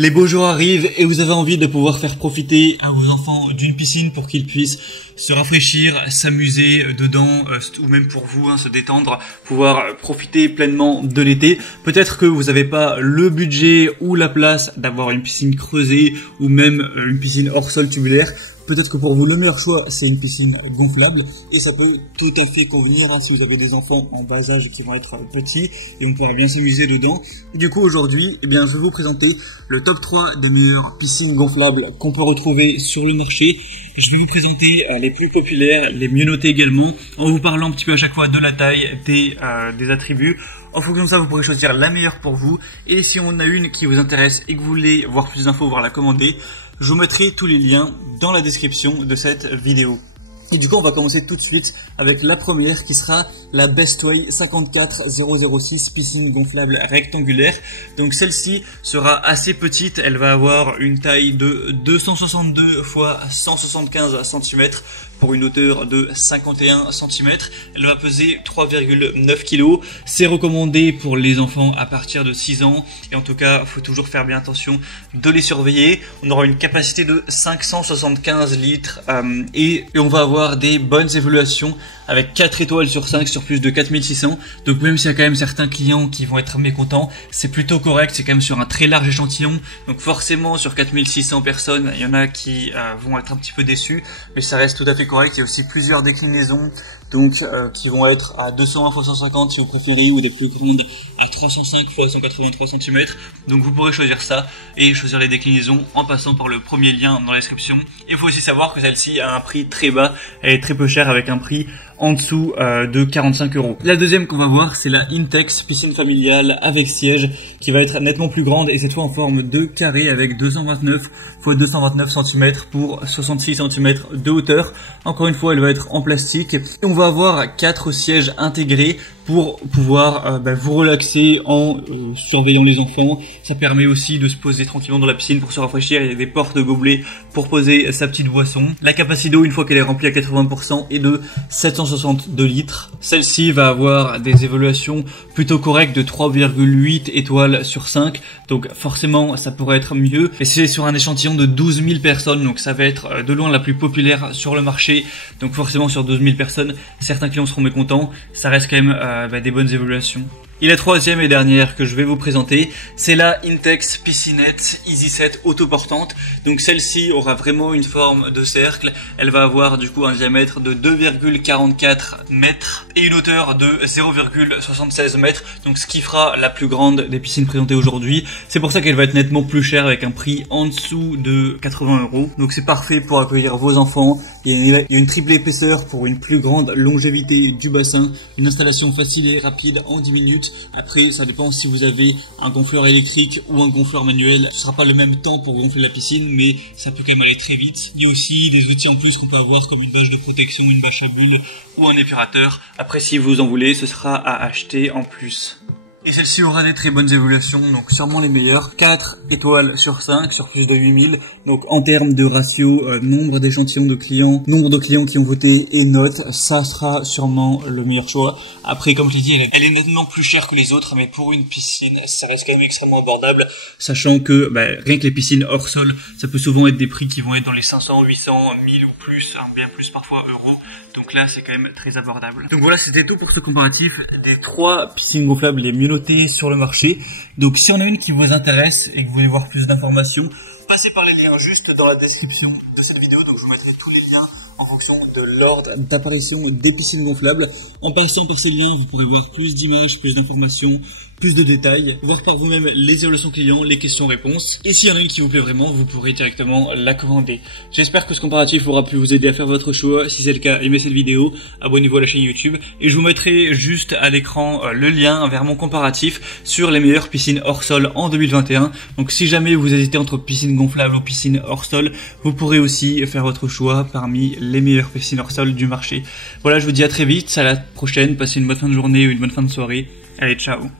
Les beaux jours arrivent et vous avez envie de pouvoir faire profiter à vos enfants d'une piscine pour qu'ils puissent se rafraîchir, s'amuser dedans, ou même pour vous, se détendre, pouvoir profiter pleinement de l'été. Peut-être que vous n'avez pas le budget ou la place d'avoir une piscine creusée ou même une piscine hors sol tubulaire. Peut-être que pour vous, le meilleur choix, c'est une piscine gonflable et ça peut tout à fait convenir si vous avez des enfants en bas âge qui vont être petits et on pourra bien s'amuser dedans. Et du coup, aujourd'hui, je vais vous présenter le top 3 des meilleures piscines gonflables qu'on peut retrouver sur le marché. Je vais vous présenter les plus populaires, les mieux notés également, en vous parlant un petit peu à chaque fois de la taille, des attributs. En fonction de ça, vous pourrez choisir la meilleure pour vous. Et si on a une qui vous intéresse et que vous voulez voir plus d'infos, voire la commander, je vous mettrai tous les liens dans la description de cette vidéo. Et du coup, on va commencer tout de suite avec la première qui sera la Bestway 54006 piscine gonflable rectangulaire. Donc celle-ci sera assez petite, elle va avoir une taille de 262 x 175 cm pour une hauteur de 51 cm. Elle va peser 3,9 kg. C'est recommandé pour les enfants à partir de 6 ans. Et en tout cas, il faut toujours faire bien attention de les surveiller. On aura une capacité de 575 litres et on va avoir des bonnes évaluations avec 4 étoiles sur 5 sur plus de 4600. Donc même s'il y a quand même certains clients qui vont être mécontents, c'est plutôt correct. C'est quand même sur un très large échantillon. Donc forcément, sur 4600 personnes, il y en a qui vont être un petit peu déçus. Mais ça reste tout à fait correct. Il y a aussi plusieurs déclinaisons donc qui vont être à 220 x 150 si vous préférez, ou des plus grandes à 305 x 183 cm. Donc vous pourrez choisir ça et choisir les déclinaisons en passant par le premier lien dans la description. Il faut aussi savoir que celle-ci a un prix très bas, elle est très peu chère avec un prix en dessous de 45 €. La deuxième qu'on va voir, c'est la Intex piscine familiale avec siège qui va être nettement plus grande et cette fois en forme de carré avec 229 x 229 cm pour 66 cm de hauteur. Encore une fois, elle va être en plastique et on va avoir 4 sièges intégrés pour pouvoir vous relaxer en surveillant les enfants. Ça permet aussi de se poser tranquillement dans la piscine pour se rafraîchir. Il y a des portes gobelets pour poser sa petite boisson. La capacité d'eau, une fois qu'elle est remplie à 80%, est de 762 litres. Celle-ci va avoir des évaluations plutôt correctes de 3,8 étoiles sur 5. Donc forcément, ça pourrait être mieux. Et c'est sur un échantillon de 12 000 personnes. Donc ça va être de loin la plus populaire sur le marché. Donc forcément, sur 12 000 personnes, certains clients seront mécontents. Ça reste quand même des bonnes évaluations. Et la troisième et dernière que je vais vous présenter, c'est la Intex Piscinette EasySet autoportante. Donc celle-ci aura vraiment une forme de cercle. Elle va avoir du coup un diamètre de 2,44 mètres et une hauteur de 0,76 mètres. Donc ce qui fera la plus grande des piscines présentées aujourd'hui. C'est pour ça qu'elle va être nettement plus chère avec un prix en dessous de 80 €. Donc c'est parfait pour accueillir vos enfants. Il y a une triple épaisseur pour une plus grande longévité du bassin. Une installation facile et rapide en 10 minutes. Après, ça dépend si vous avez un gonfleur électrique ou un gonfleur manuel. Ce sera pas le même temps pour gonfler la piscine, mais ça peut quand même aller très vite. Il y a aussi des outils en plus qu'on peut avoir comme une bâche de protection, une bâche à bulles ou un épurateur. Après, si vous en voulez, ce sera à acheter en plus. Et celle-ci aura des très bonnes évaluations, donc sûrement les meilleures. 4 étoiles sur 5, sur plus de 8000. Donc en termes de ratio, nombre d'échantillons de clients, nombre de clients qui ont voté et notes, ça sera sûrement le meilleur choix. Après, comme je l'ai dit, elle est nettement plus chère que les autres, mais pour une piscine, ça reste quand même extrêmement abordable. Sachant que rien que les piscines hors sol, ça peut souvent être des prix qui vont être dans les 500, 800, 1000 ou plus, bien plus parfois euros. Donc là, c'est quand même très abordable. Donc voilà, c'était tout pour ce comparatif des 3 piscines gonflables les mieux notées sur le marché. Donc si on a une qui vous intéresse et que vous voulez voir plus d'informations, passez par les liens juste dans la description de cette vidéo. Donc je vous mettrai tous les liens en fonction de l'ordre d'apparition des piscines gonflables. En passant par ces liens, vous pourrez voir plus d'images, plus d'informations, plus de détails, voir par vous-même les évaluations clients, les questions-réponses. Et s'il y en a une qui vous plaît vraiment, vous pourrez directement la commander. J'espère que ce comparatif aura pu vous aider à faire votre choix. Si c'est le cas, aimez cette vidéo, abonnez-vous à la chaîne YouTube. Et je vous mettrai juste à l'écran le lien vers mon comparatif sur les meilleures piscines hors sol en 2021. Donc si jamais vous hésitez entre piscine gonflable ou piscine hors sol, vous pourrez aussi faire votre choix parmi les meilleures piscines hors sol du marché. Voilà, je vous dis à très vite, à la prochaine, passez une bonne fin de journée ou une bonne fin de soirée. Allez, ciao!